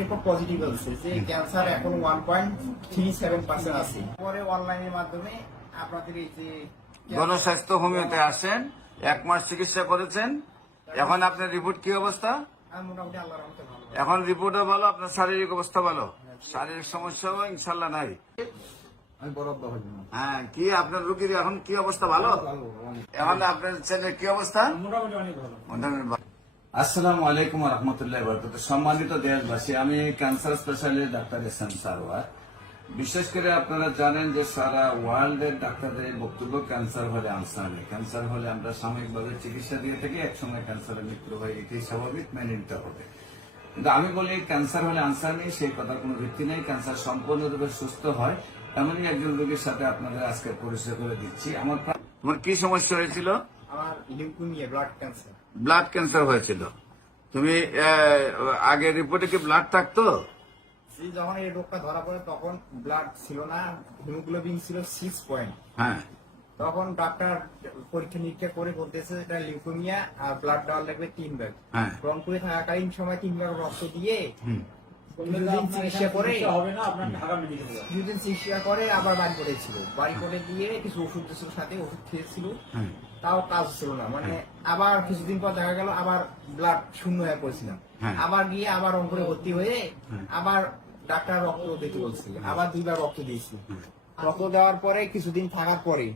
Report positive বলছে যে cancer এখন 1.37% আছে। পরে অনলাইনের মাধ্যমে আপনাদের এই যে গণস্বাস্থ্য হোমিওতে আসেন, 1 মাস চিকিৎসা করেছেন। এখন আপনার রিপোর্ট কি অবস্থা? মোটামুটি আল্লাহর রহমতে ভালো। এখন রিপোর্টও ভালো, আপনার শারীরিক অবস্থা ভালো, শারীরিক সমস্যাও ইনশাল্লাহ নাই। আমি বরাদ্দ হইব না। হ্যাঁ, কি আপনার রোগীর এখন কি অবস্থা? ভালো। এখন আপনার ছেলের কি অবস্থা? মোটামুটি অনেক ভালো। আসসালামু আলাইকুম ওয়া রাহমাতুল্লাহি ওয়া বারাকাতুহু। সম্মানিত দেশবাসী, আমি ক্যান্সার স্পেশালিস্ট ডাক্তার এহসান সারওয়ার। বিশেষ করে আপনারা জানেন যে সারা ওয়ার্ল্ডের ডাক্তারদের বক্তব্য ক্যান্সার হলে আনসার নেই। ক্যান্সার হলে আমরা সাময়িকভাবে চিকিৎসা দিয়ে থাকি, একসময় ক্যান্সারের মৃত্যু হয়, এটাই স্বাভাবিক, মেনে নিতে হবে। কিন্তু আমি বলি ক্যান্সার হলে আনসার নেই, সেই কথার কোনো ভিত্তি নেই। ক্যান্সার সম্পূর্ণরূপে সুস্থ হয় এমনই একজন রোগীর সাথে আপনাদের আজকে পরিচয় করে দিচ্ছি। তোমার কি সমস্যা হয়েছিল? আমার leukaemia, blood cancer. Blood cancer হয়েছিল। তুমি আগে রিপোর্টে কি ব্লাড থাকতো? যখন এই রোগটা ধরা পড়ে তখন ব্লাড ছিল না, হিমোগ্লোবিন ছিল 6 পয়েন্ট। হ্যাঁ, তখন ডাক্তার পরীক্ষা নিরীক্ষা করে বলতেছে এটা লিউকেমিয়া আর ব্লাড দেওয়ার লাগবে 3 ব্যাগ। হ্যাঁ, রংপুরে থাকাকালীন সময় 3 ব্যাগ রক্ত দিয়ে কিছুদিন চিকিৎসা করে কিছুদিন চিকিৎসা করে আবার বাড়ি করেছিল। বাড়ি করে দিয়ে কিছু ওষুধ ছিল, সাথে ওষুধ খেয়েছিল, তাও কাজ ছিল না। মানে আবার কিছুদিন পর দেখা গেল আবার ব্লাড শূন্য হয়ে পড়েছিলাম। আবার গিয়ে আবার রংপুরে ভর্তি হয়ে আবার ডাক্তার রক্ত দিতে বলছিল, আবার 2 বার রক্ত দিয়েছি। রক্ত দেওয়ার পরে কিছুদিন থাকার পরে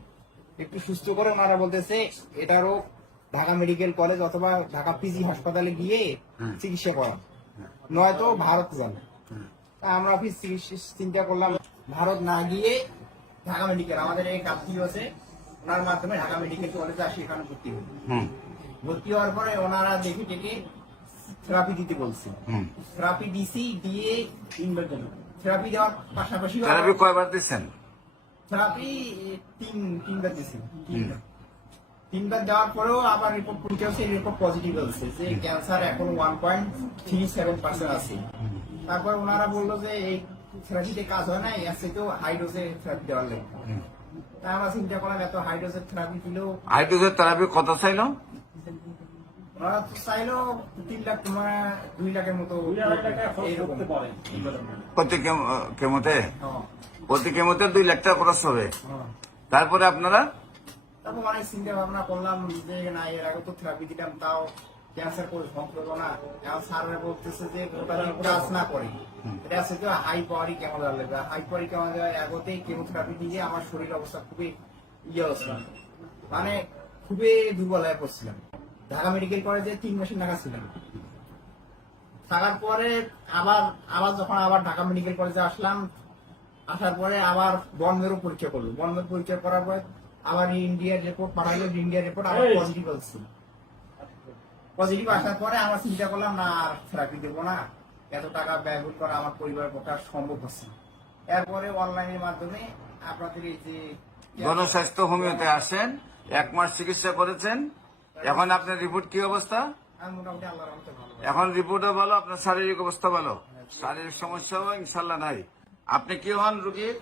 একটু সুস্থ করে ওনারা বলতেছে এটারও ঢাকা মেডিকেল কলেজ অথবা ঢাকা পিজি হাসপাতালে গিয়ে চিকিৎসা করা, নয়তো ভারত যান। আমরা অফিস চিন্তা করলাম ভারত না গিয়ে ঢাকা মেডিকেল, আমাদের এই কাপ্তি আছে, ওনার মাধ্যমে ঢাকা মেডিকেল কলেজে আসি, এখানে ভর্তি হই। ভর্তি হওয়ার পরে ওনারা দেখে টেকে থেরাপি দিতে বলছে। থেরাপি দিছি, দিয়ে 3 বার দিল। থেরাপি দেওয়ার পাশাপাশি থেরাপি কয়বার দিচ্ছেন? থেরাপি 3 বার দিছি। 3 বার দেওয়ার পরেও আবার রিপোর্ট পরীক্ষা হচ্ছে, রিপোর্ট পজিটিভ বলছে যে ক্যান্সার এখন 1.37% আছে। তারপর ওনারা বললো যে এই থেরাপিতে কাজ হয় না, এর থেকেও হাই ডোজে থেরাপি দেওয়ার লাগে। তাই আমরা চিন্তা করলাম এত হাই ডোজের থেরাপি দিলেও, হাই ডোজের থেরাপি কত চাইলো? ওরা তো চাইলো 3 লাখ, 2 লাখের মতো এইরকম। প্রতি কেমোতে? হ্যাঁ, প্রতি কেমোতে 2 লাখ টাকা খরচ হবে। হ্যাঁ। তারপরে আপনারা তারপর অনেক চিন্তা ভাবনা করলাম যে না, এর আগে তো থেরাপি দিতাম, তাও ক্যান্সার করে সম্পর্ক না। এখন স্যাররা বলতেছে যে ওটা যদি কাজ না করে এটা আছে তো হাই পাওয়ারই কেমন লাগবে। হাই পাওয়ারই কেমন দেওয়া আগতেই কেমোথেরাপি দিয়ে আমার শরীর অবস্থা খুবই হচ্ছিল, মানে খুবই দুর্বল হয়ে পড়ছিলাম। ঢাকা মেডিকেল কলেজে 3 মাসের টাকা ছিলাম। থাকার পরে আবার যখন ঢাকা মেডিকেল কলেজে আসলাম, আসার পরে আবার বনমেরও পরীক্ষা করলো। বনমের পরীক্ষা করার পরে আবার ইন্ডিয়ার রিপোর্ট পাঠাইলো, ইন্ডিয়ার রিপোর্ট আবার পজিটিভ আসছে। পজিটিভ আসার পরে আমরা চিন্তা করলাম না, আর থেরাপি দেবো না, এত টাকা ব্যয়বহুল করা আমার পরিবারের পক্ষে সম্ভব হচ্ছে না। এরপরে অনলাইনের মাধ্যমে আপনাদের এই যে গণস্বাস্থ্য হোমিওতে আসেন, 1 মাস চিকিৎসা করেছেন। এখন আপনার রিপোর্ট কি অবস্থা? মোটামুটি আল্লাহর রহমতে ভালো। এখন রিপোর্টও ভালো, আপনার শারীরিক অবস্থা ভালো, শারীরিক সমস্যাও ইনশাল্লাহ নাই। আপনি কি হন রোগীর?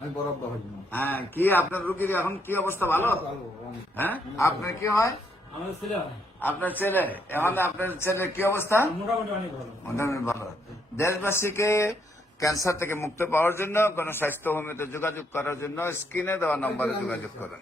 আমি বরাদ্দ হইব না। হ্যাঁ, কি আপনার রোগীর এখন কি অবস্থা? ভালো। হ্যাঁ, আপনার কি হয়? আমার ছেলে হয়। আপনার ছেলে, এখন আপনার ছেলের কি অবস্থা? মোটামুটি অনেক ভালো। মোটামুটি ভালো। দেশবাসীকে ক্যান্সার থেকে মুক্ত পাওয়ার জন্য গণস্বাস্থ্য হোমিওতে যোগাযোগ করার জন্য স্ক্রিনে দেওয়া নম্বরে যোগাযোগ করেন।